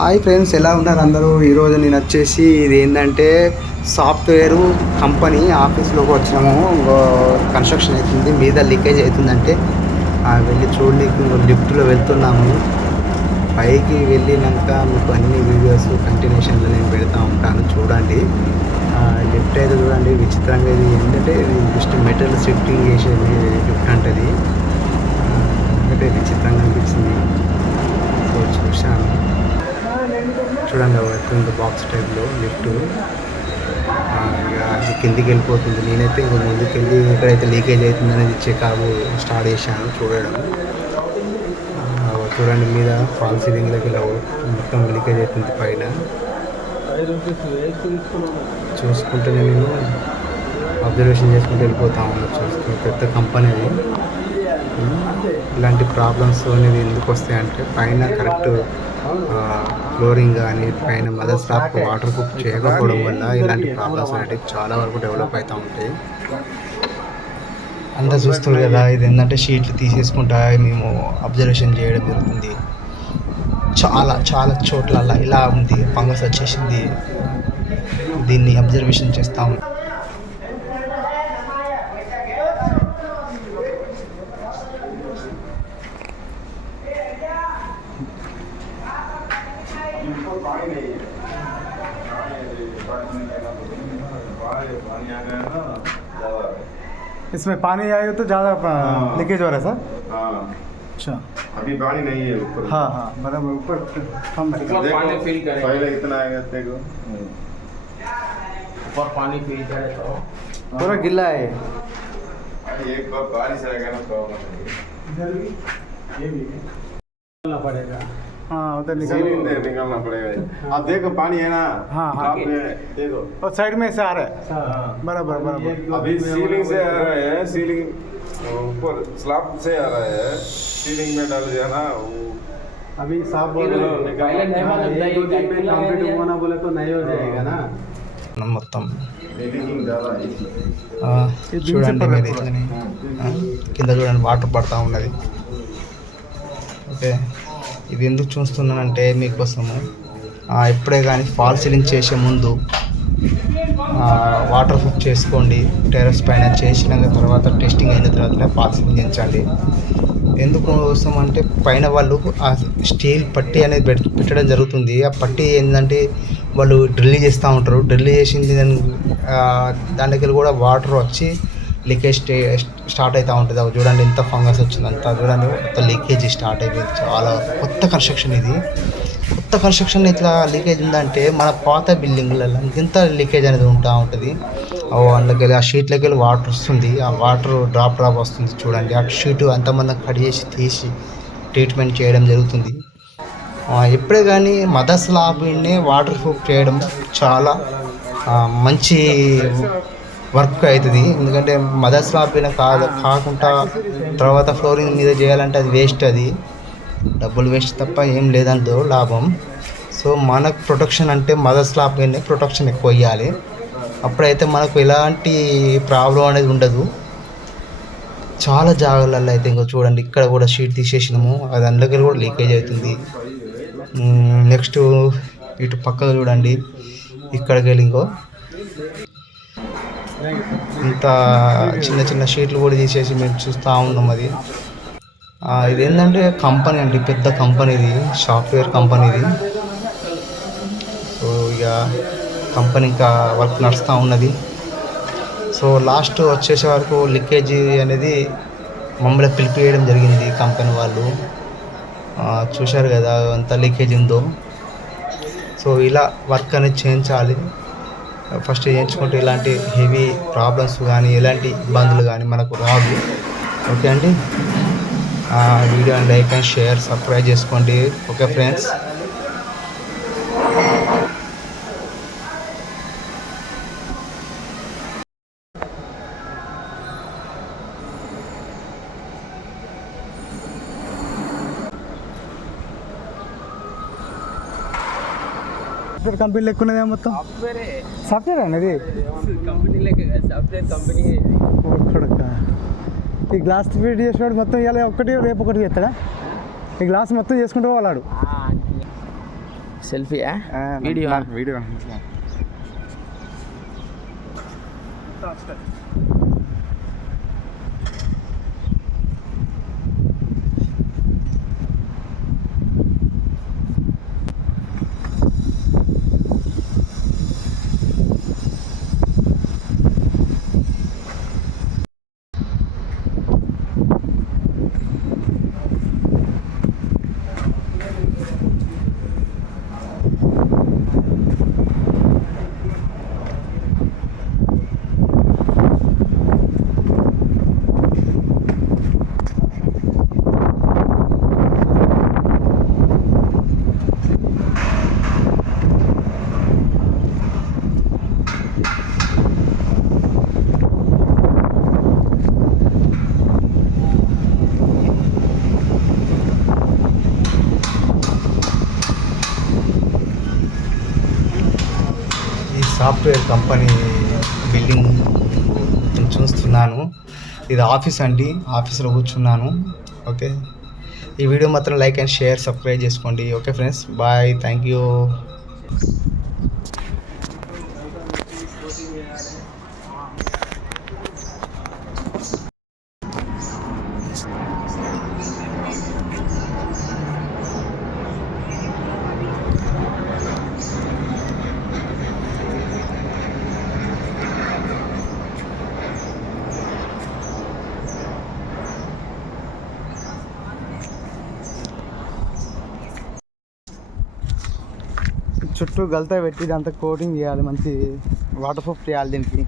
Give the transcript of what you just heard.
Hi friends, ఎలా ఉన్నారు అందరూ? ఈరోజు నేను వచ్చేసి ఇది ఏంటంటే సాఫ్ట్వేర్ కంపెనీ ఆఫీస్లోకి వచ్చినాము. కన్స్ట్రక్షన్ అవుతుంది, మీద లీకేజ్ అవుతుందంటే వెళ్ళి చూడడానికి లిఫ్ట్లో వెళ్తున్నాము. పైకి వెళ్ళినాక మీకు అన్ని వీడియోస్ కంటిన్యూషన్లో నేను పెడతా ఉంటాను, చూడండి. లిఫ్ట్ అయితే చూడండి, విచిత్రంగా ఇది ఏంటంటే జస్ట్ మెటల్ షిఫ్టింగ్ చేసేది లిఫ్ట్ అంటది. అంటే విచిత్రంగా అనిపించింది. సో చూశాను, చూడండి ఎట్లుంది బాక్స్ టైప్లో లిఫ్ట్. ఇక కిందికి వెళ్ళిపోతుంది. నేనైతే ఇంక ముందుకు వెళ్ళి ఎక్కడైతే లీకేజ్ అవుతుంది అనేది చెకప్ స్టార్ట్ చేశాను చూడడం. చూడండి మీద ఫాల్ సీలింగ్లోకి ఇలా మొత్తం లీకేజ్ అవుతుంది పైన. చూసుకుంటే నేను అబ్జర్వేషన్ చేసుకుంటూ వెళ్ళిపోతా ఉన్నాను. చూసుకుంటే పెద్ద కంపెనీ అది. ఇలాంటి ప్రాబ్లమ్స్ అనేది ఎందుకు వస్తాయంటే పైన కరెక్ట్ ఫ్లోరింగ్ కానీ పైన మదర్ స్లాబ్ వాటర్ ప్రూఫ్ చేయకపోవడం వల్ల ఇలాంటి ప్రాబ్లమ్స్ అనేవి చాలా వరకు డెవలప్ అవుతూ ఉంటాయి. అంతా చూస్తుంది కదా, ఇది ఏంటంటే షీట్లు తీసేసుకుంటా మేము అబ్జర్వేషన్ చేయడం జరుగుతుంది. చాలా చాలా చోట్ల ఇలా ఉంది, ఫంగస్ వచ్చేసింది. దీన్ని అబ్జర్వేషన్ చేస్తాము. इसमें पानी आएगा तो ज़्यादा लीकेज हो रहा है सर? हाँ, अच्छा, अभी पानी नहीं है ऊपर। हाँ हाँ, बराबर ऊपर कम है। पानी फील करें पहले कितना आएगा देखो। ऊपर पानी फील करे तो पूरा गिल्ला है ये। एक बार बारिश आएगा ना प्रॉब्लम ये भी निकालना पड़ेगा। हाँ उधर सीलिंग निकल, निकालना पड़ेगा। आप देखो पानी है ना, हाँ, हाँ। आप देखो और साइड में से आ रहा है। हाँ, बराबर बराबर। अभी सीलिंग से आ रहा है, सीलिंग ऊपर स्लैब से आ रहा है, सीलिंग में डाल दिया ना वो। अभी साफ बोल रहे हो, पहले नहीं मालूम था, ये कंप्लीट होना बोले तो नहीं हो जाएगा ना। మొత్తం लीकिंग ज़्यादा है। చూడండి మీరు ఇట్లని కింద చూడండి వాటర్ పడతా ఉన్నది. ఓకే, ఇది ఎందుకు చూస్తున్నానంటే మీకోసము ఎప్పుడే కానీ ఫాల్ సీలింగ్ చేసే ముందు వాటర్ ప్రూఫ్ చేసుకోండి. టెర్రస్ పైన చేసిన తర్వాత టెస్టింగ్ అయిన తర్వాత ఫాల్ సీలింగ్ చేయించండి. ఎందుకోసం అంటే పైన వాళ్ళు ఆ స్టీల్ పట్టీ అనేది పెట్టడం జరుగుతుంది. ఆ పట్టీ ఏంటంటే వాళ్ళు డ్రిల్ చేస్తూ ఉంటారు. డ్రిల్ చేసింది దానికి కూడా వాటర్ వచ్చి లీకేజ్ స్టార్ట్ అవుతూ ఉంటుంది. అవి చూడండి ఎంత ఫంగస్ వచ్చిందంతా చూడండి, కొత్త లీకేజ్ స్టార్ట్ అయిపోయింది. చాలా కొత్త కన్స్ట్రక్షన్ ఇది. కొత్త కన్స్ట్రక్షన్ ఇట్లా లీకేజ్ ఉందంటే మన పాత బిల్డింగ్లలో ఇంత లీకేజ్ అనేది ఉంటుంది. అందులోకి వెళ్ళి ఆ షీట్లోకి వెళ్ళి వాటర్ వస్తుంది. ఆ వాటర్ డ్రాప్ వస్తుంది చూడండి. ఆ షీట్ అంతమంది కట్ చేసి తీసి ట్రీట్మెంట్ చేయడం జరుగుతుంది. ఎప్పుడే కానీ మదర్ స్లాబ్ని వాటర్ ప్రూఫ్ చేయడం చాలా మంచి వర్క్ అవుతుంది. ఎందుకంటే మదర్ స్లాబ్ పైన కాకుండా తర్వాత ఫ్లోరింగ్ మీద చేయాలంటే అది వేస్ట్, అది డబ్బులు వేస్ట్ తప్ప ఏం లేదందో లాభం. సో మనకు ప్రొటెక్షన్ అంటే మదర్ స్లాబ్ పైన ప్రొటెక్షన్ ఎక్కువ ఇవ్వాలి. అప్పుడైతే మనకు ఎలాంటి ప్రాబ్లం అనేది ఉండదు. చాలా జాగాలలో అయితే ఇంకో చూడండి, ఇక్కడ కూడా షీట్ తీసేసినాము, అది అందులోకి కూడా లీకేజ్ అవుతుంది. నెక్స్ట్ ఇటు పక్కగా చూడండి, ఇక్కడికి వెళ్ళి ఇంకో ఇంత చిన్న చిన్న షీట్లు కూడా తీసేసి మేము చూస్తూ ఉన్నాం. అది ఇది ఏంటంటే కంపెనీ అండి, పెద్ద కంపెనీ ఇది, సాఫ్ట్వేర్ కంపెనీ ఇది. సో ఇక కంపెనీ ఇంకా వర్క్ నడుస్తూ ఉన్నది. సో లాస్ట్ వచ్చేసే వరకు లీకేజీ అనేది మమ్మల్ని పిలిపివేయడం జరిగింది కంపెనీ వాళ్ళు. చూశారు కదా ఎంత లీకేజ్ ఉందో. సో ఇలా వర్క్ అనేది చేయించాలి. ఫస్ట్ చేయించుకుంటే ఇలాంటి హెవీ ప్రాబ్లమ్స్ కానీ ఎలాంటి ఇబ్బందులు కానీ మనకు రాదు. ఓకే అండి, వీడియోని లైక్ అండ్ షేర్ సబ్స్క్రైబ్ చేసుకోండి. Okay friends. కంపెనీ లెక్కున్నదే మొత్తం సాఫ్ట్వేర్ అనేది కంపెనీ లెక్క సాఫ్ట్వేర్ కంపెనీ. ఈ గ్లాస్ ఫిట్ చేసేవాడు మొత్తం ఇవాళ ఒక్కటి రేపు ఒకటి చేస్తాడా? ఈ గ్లాస్ మొత్తం చేసుకుంటూ వాళ్ళాడు. సెల్ఫీయా ఆ, వీడియో నాకు వీడియో ఈ సాఫ్ట్వేర్ కంపెనీ బిల్డింగ్ నేను చూస్తున్నాను. ఇది ఆఫీస్ అండి, ఆఫీస్లో కూర్చున్నాను. ఓకే, ఈ వీడియో మాత్రం లైక్ అండ్ షేర్ సబ్స్క్రైబ్ చేసుకోండి. Okay friends, bye, thank you. చుట్టూ గల్తా పెట్టి ఇదంతా కోటింగ్ చేయాలి, మంచి వాటర్ ప్రూఫ్ చేయాలి దీనికి.